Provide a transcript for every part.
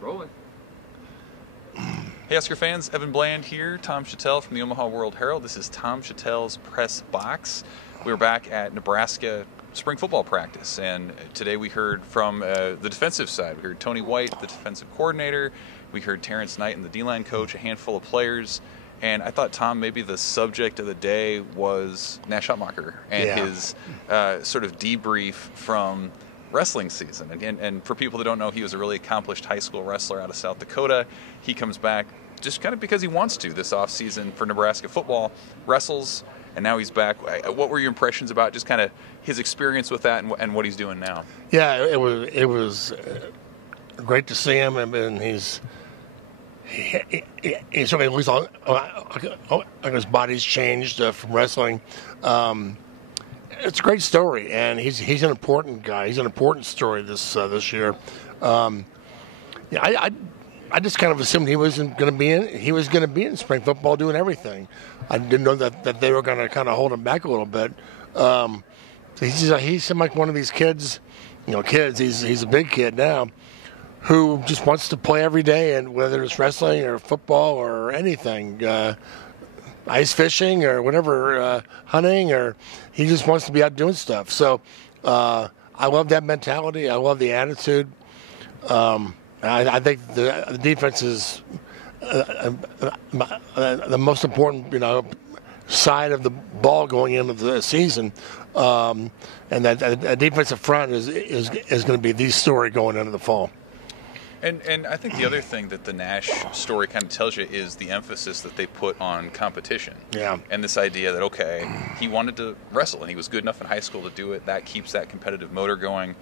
Rolling. Hey, Oscar fans, Evan Bland here, Tom Shatel from the Omaha World-Herald. This is Tom Shatel's Press Box. We're back at Nebraska spring football practice, and today we heard from the defensive side. We heard Tony White, the defensive coordinator. We heard Terrence Knight and the D-line coach, a handful of players. And I thought, Tom, maybe the subject of the day was Nash Hutmacher and his sort of debrief from wrestling season. And for people that don't know, he was a really accomplished high school wrestler out of South Dakota. He comes back just kind of because he wants to this offseason for Nebraska football, wrestles, and now he's back. What were your impressions about just kind of his experience with that and what he's doing now? Yeah, it was great to see him, and he's certainly looks like his body's changed from wrestling. It's a great story, and he's an important guy. He's an important story this year. I just kind of assumed he wasn't going to be in. He was going to be in spring football doing everything. I didn't know that they were going to kind of hold him back a little bit. He's like one of these kids. He's a big kid now, who just wants to play every day, and whether it's wrestling or football or anything, ice fishing or whatever, hunting, or he just wants to be out doing stuff. So I love that mentality. I love the attitude. I think the defense is the most important, side of the ball going into the season, and that a defensive front is going to be the story going into the fall. And I think the other thing that the Nash story kind of tells you is the emphasis that they put on competition. Yeah. And this idea that, okay, he wanted to wrestle and he was good enough in high school to do it. That keeps that competitive motor going.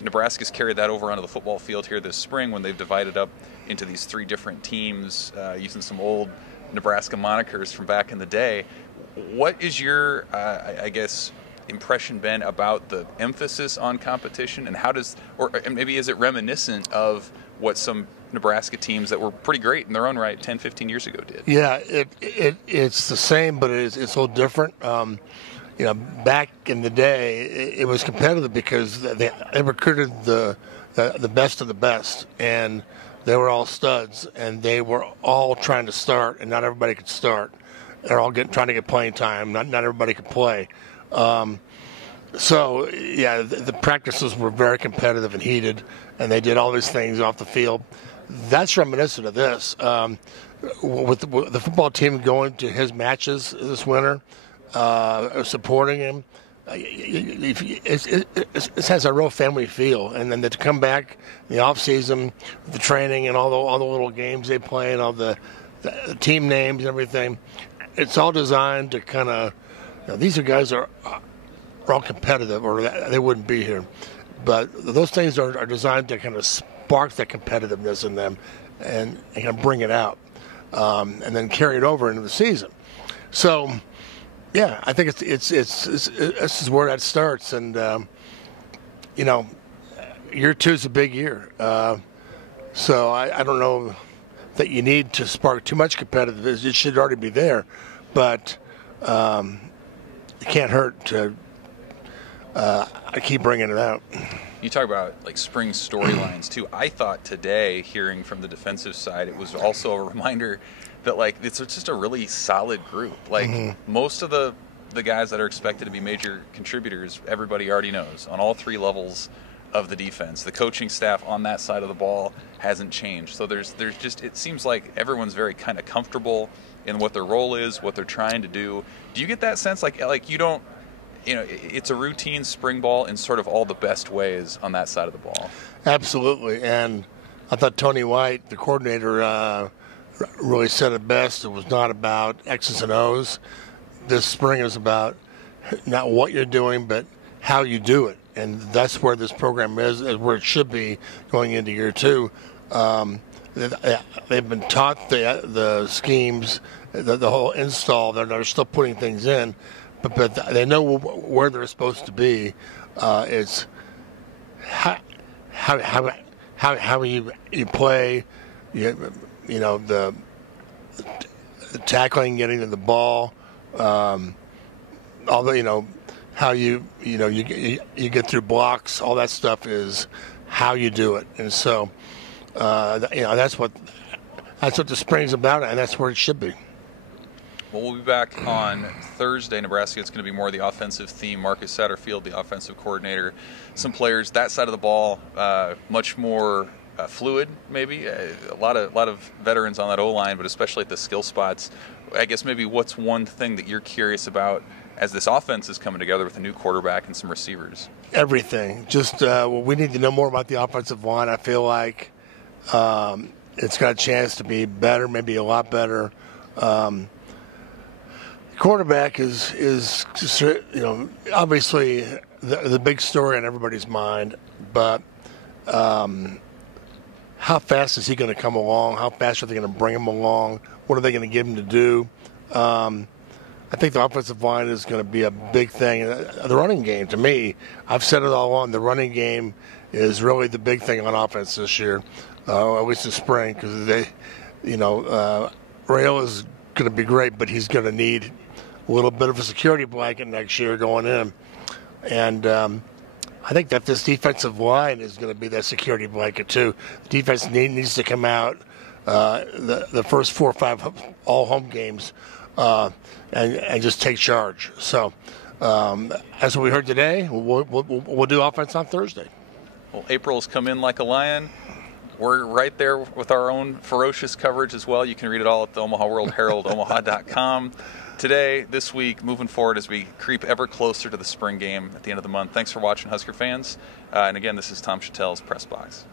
Nebraska's carried that over onto the football field here this spring when they've divided up into these three different teams using some old Nebraska monikers from back in the day. What is your, impression been about the emphasis on competition, and how does, or maybe is it reminiscent of what some Nebraska teams that were pretty great in their own right 10, 15 years ago did? Yeah, it's the same, but it's a little different. Back in the day, it was competitive because they recruited the best of the best, and they were all studs, and they were all trying to start, and not everybody could start. They're all trying to get playing time. Not everybody could play. The practices were very competitive and heated, and they did all these things off the field. That's reminiscent of this. With the football team going to his matches this winter, supporting him, it has a real family feel. And then to come back in the off season, the training and all the little games they play and all the team names and everything, it's all designed to kind of. These are guys are all competitive, or they wouldn't be here. But those things are designed to kind of spark that competitiveness in them and kind of bring it out, and then carry it over into the season. So, yeah, I think this is where that starts. And year two is a big year. So I don't know that you need to spark too much competitiveness. It should already be there, but. It can't hurt to I keep bringing it out. You talk about like spring storylines too. I thought today, hearing from the defensive side, it was also a reminder that like it's just a really solid group. Like most of the guys that are expected to be major contributors, everybody already knows on all three levels of the defense. The coaching staff on that side of the ball hasn't changed. So there's just, it seems like everyone's very kind of comfortable in what their role is, what they're trying to do. Do you get that sense like you don't, it's a routine spring ball in sort of all the best ways on that side of the ball? Absolutely. And I thought Tony White, the coordinator, really said it best. It was not about X's and O's. This spring is about not what you're doing, but how you do it. And that's where this program is where it should be going into year two. They've been taught the schemes, the whole install. They're still putting things in, but they know where they're supposed to be. It's how you play, the tackling, getting to the ball, although how you get through blocks, all that stuff is how you do it. And so That's what the spring's about, and that's where it should be. Well, we'll be back on Thursday, Nebraska. It's going to be more of the offensive theme. Marcus Satterfield, the offensive coordinator. Some players, that side of the ball, much more fluid, maybe. A lot of veterans on that O-line, but especially at the skill spots. I guess maybe what's one thing that you're curious about as this offense is coming together with a new quarterback and some receivers? Everything. Just we need to know more about the offensive line. I feel like it's got a chance to be better, maybe a lot better. Quarterback is just, obviously the big story on everybody's mind, but how fast is he going to come along? How fast are they going to bring him along? What are they going to give him to do? I think the offensive line is going to be a big thing. The running game, to me, I've said it all along, the running game is really the big thing on offense this year, at least this spring, because Rail is going to be great, but he's going to need a little bit of a security blanket next year going in. And I think that this defensive line is going to be that security blanket too. The defense needs to come out the first 4 or 5 all-home games and just take charge. So as we heard today, we'll do offense on Thursday. Well, April's come in like a lion. We're right there with our own ferocious coverage as well. You can read it all at the Omaha World-Herald, omaha.com. Today, this week, moving forward as we creep ever closer to the spring game at the end of the month. Thanks for watching, Husker fans. And again, this is Tom Shatel's Press Box.